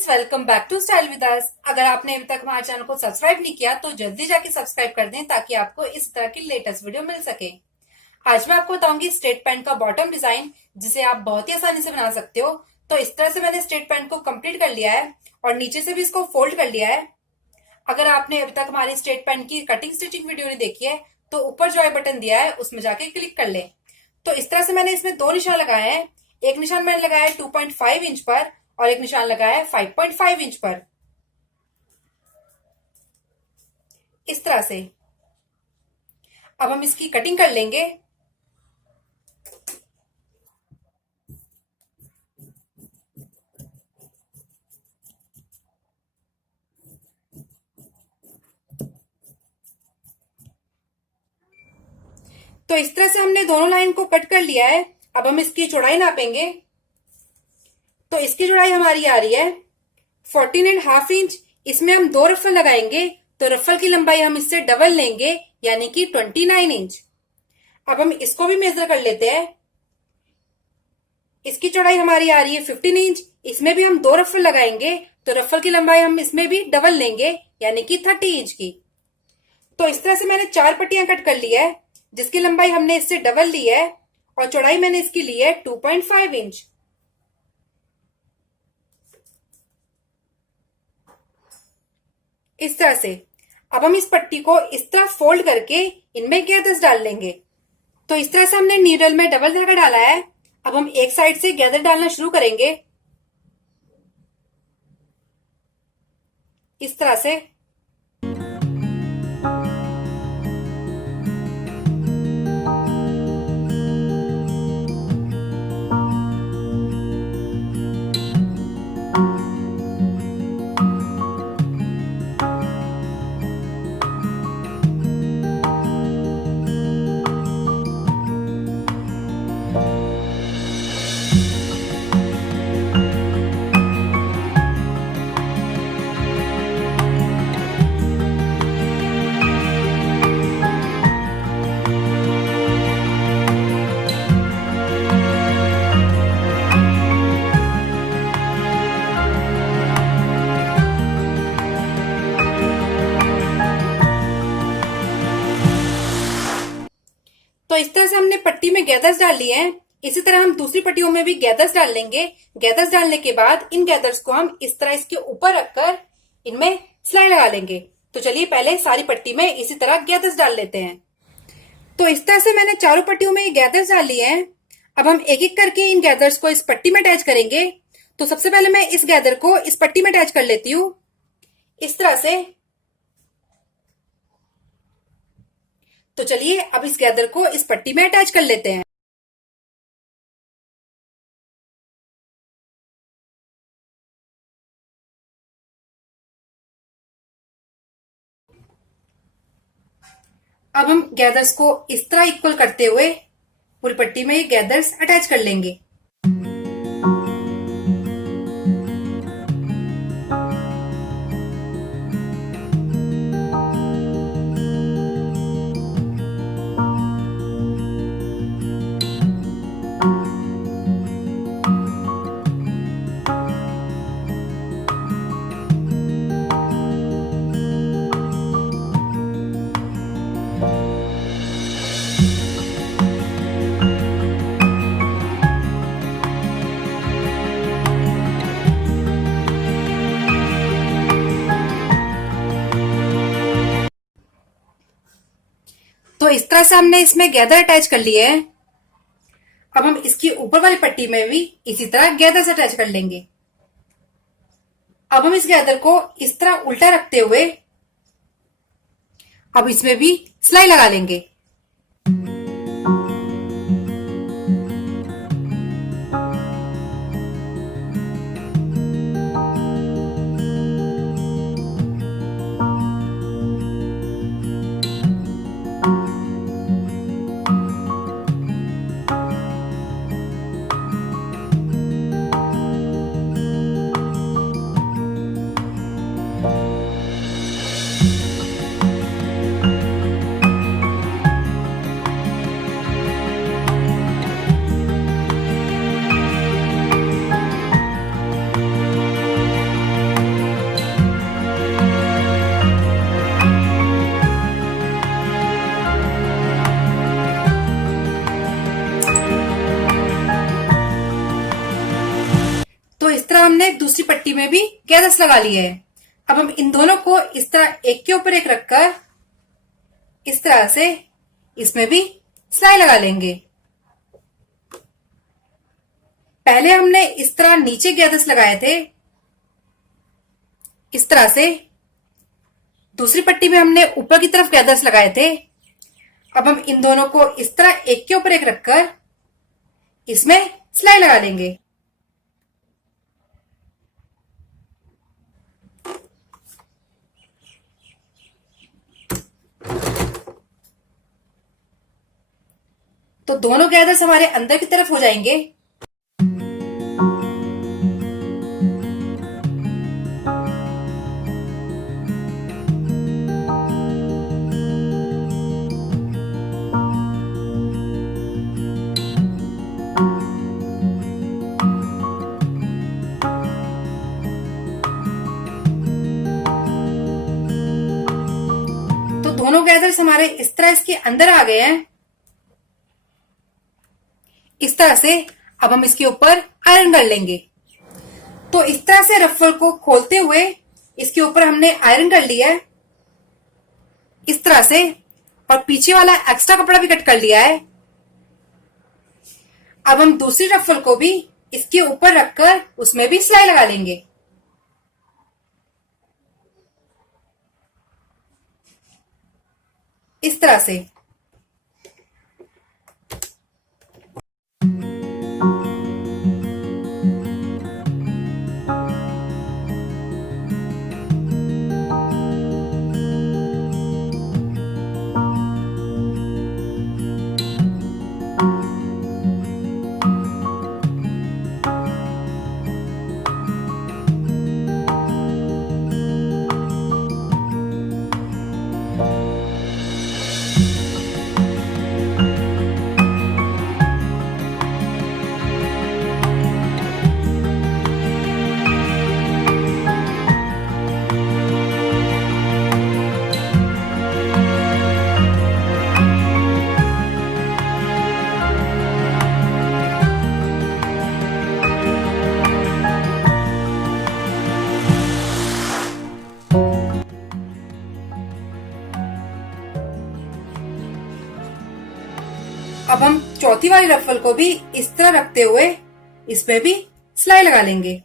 Friends, welcome back to style with us. अगर आपने अभी तक हमारे चैनल को सब्सक्राइब नहीं किया तो जल्दी जाके सब्सक्राइब कर दें ताकि आपको इस तरह की लेटेस्ट वीडियो मिल सके। आज मैं आपको बताऊंगी स्ट्रेट पैंट का बॉटम डिजाइन, जिसे आप बहुत ही आसानी से बना सकते हो। तो इस तरह से मैंने स्ट्रेट पैंट को कंप्लीट कर लिया है और नीचे से भी इसको फोल्ड कर लिया है। अगर आपने अभी तक हमारी स्ट्रेट पैंट की कटिंग स्टिचिंग वीडियो नहीं देखी है तो ऊपर जो आई बटन दिया है उसमें जाके क्लिक कर ले। तो इस तरह से मैंने इसमें दो निशान लगाए हैं। एक निशान मैंने लगाया है 2.5 इंच पर और एक निशान लगाया है 5.5 इंच पर। इस तरह से अब हम इसकी कटिंग कर लेंगे। तो इस तरह से हमने दोनों लाइन को कट कर लिया है। अब हम इसकी चौड़ाई नापेंगे। तो इसकी चौड़ाई हमारी आ रही है 14.5 इंच। इसमें हम दो रफल लगाएंगे तो रफल की लंबाई हम इससे डबल लेंगे, यानी कि 29 इंच। अब हम इसको भी मेजर कर लेते हैं। इसकी चौड़ाई हमारी आ रही है 15 इंच। इसमें भी हम दो रफल लगाएंगे तो रफल की लंबाई हम इसमें भी डबल लेंगे, यानी कि 30 इंच की। तो इस तरह से मैंने 4 पट्टियां कट कर ली है, जिसकी लंबाई हमने इससे डबल ली है और चौड़ाई मैंने इसकी ली है 2.5 इंच। इस तरह से अब हम इस पट्टी को इस तरह फोल्ड करके इनमें गैदर्स डाल लेंगे। तो इस तरह से हमने नीडल में डबल धागा डाला है। अब हम एक साइड से गैदर डालना शुरू करेंगे। इस तरह से इस तरह से हमने पट्टी में गैदर्स डाल लिए हैं। इसी तरह हम दूसरी पट्टियों में भी गैदर्स डाल लेंगे। गैदर्स डालने के बाद इन गैदर्स को हम इस तरह इसके ऊपर रखकर इनमें सिलाई लगा लेंगे। तो चलिए पहले सारी पट्टी में इसी तरह गैदर्स डाल लेते हैं। तो इस तरह से मैंने चारों पट्टियों में गैदर्स डाल लिए हैं। अब हम एक एक करके इन गैदर्स को इस पट्टी में अटैच करेंगे। तो सबसे पहले मैं इस गैदर को इस पट्टी में अटैच कर लेती हूँ, इस तरह से। तो चलिए अब इस गैदर को इस पट्टी में अटैच कर लेते हैं। अब हम गैदर्स को इस तरह इक्वल करते हुए पूरी पट्टी में गैदर्स अटैच कर लेंगे। तो इस तरह से हमने इसमें गैदर अटैच कर लिए हैं। अब हम इसकी ऊपर वाली पट्टी में भी इसी तरह गैदर से अटैच कर लेंगे। अब हम इस गैदर को इस तरह उल्टा रखते हुए अब इसमें भी सिलाई लगा लेंगे। तो इस तरह हमने दूसरी पट्टी में भी गैदर्स लगा लिए है। अब हम इन दोनों को इस तरह एक के ऊपर एक रखकर इस तरह से इसमें भी सिलाई लगा लेंगे। पहले हमने इस तरह नीचे गैदर्स लगाए थे, इस तरह से। दूसरी पट्टी में हमने ऊपर की तरफ गैदर्स लगाए थे। अब हम इन दोनों को इस तरह एक के ऊपर एक रखकर इसमें सिलाई लगा लेंगे। तो दोनों गैदर्स हमारे अंदर की तरफ हो जाएंगे। तो दोनों गैदर्स हमारे इस तरह इसके अंदर आ गए हैं, इस तरह से। अब हम इसके ऊपर आयरन कर लेंगे। तो इस तरह से रफल को खोलते हुए इसके ऊपर हमने आयरन कर लिया है, इस तरह से। और पीछे वाला एक्स्ट्रा कपड़ा भी कट कर लिया है। अब हम दूसरी रफल को भी इसके ऊपर रखकर उसमें भी सिलाई लगा लेंगे, इस तरह से। अब हम चौथी वाली रफल को भी इस तरह रखते हुए इस पे भी सिलाई लगा लेंगे।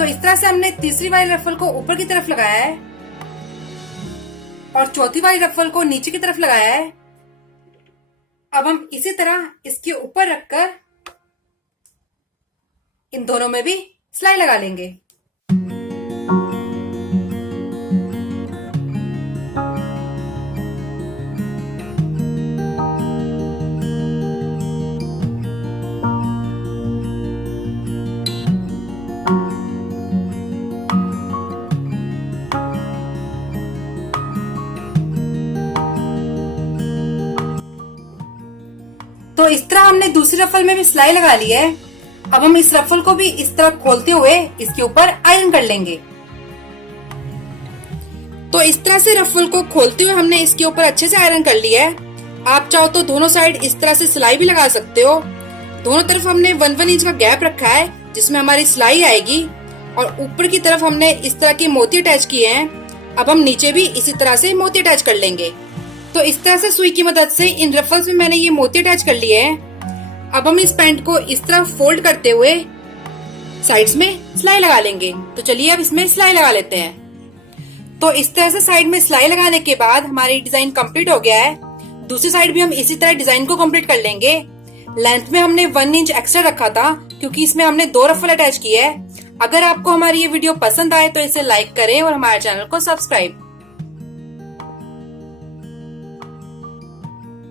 इस तरह से हमने तीसरी वाली रफल को ऊपर की तरफ लगाया है और चौथी वाली रफल को नीचे की तरफ लगाया है। अब हम इसी तरह इसके ऊपर रखकर इन दोनों में भी सिलाई लगा लेंगे। तो इस तरह हमने दूसरी रफल में भी सिलाई लगा ली है। अब हम इस रफल को भी इस तरह खोलते हुए इसके ऊपर आयरन कर लेंगे। तो इस तरह से रफल को खोलते हुए हमने इसके ऊपर अच्छे से आयरन कर लिया है। आप चाहो तो दोनों साइड इस तरह से सिलाई भी लगा सकते हो। दोनों तरफ हमने 1-1 इंच का गैप रखा है जिसमें हमारी सिलाई आएगी और ऊपर की तरफ हमने इस तरह के मोती अटैच किए हैं। अब हम नीचे भी इसी तरह से मोती अटैच कर लेंगे। तो इस तरह से सुई की मदद से इन रफल्स में मैंने ये मोती अटैच कर लिए हैं। अब हम इस पैंट को इस तरह फोल्ड करते हुए साइड्स में सिलाई लगा लेंगे। तो चलिए अब इसमें सिलाई लगा लेते हैं। तो इस तरह से साइड में सिलाई लगाने के बाद हमारी डिजाइन कंप्लीट हो गया है। दूसरी साइड भी हम इसी तरह डिजाइन को कंप्लीट कर लेंगे। लेंथ में हमने 1 इंच एक्स्ट्रा रखा था क्योंकि इसमें हमने 2 रफल अटैच किए हैं। अगर आपको हमारी ये वीडियो पसंद आए तो इसे लाइक करें और हमारे चैनल को सब्सक्राइब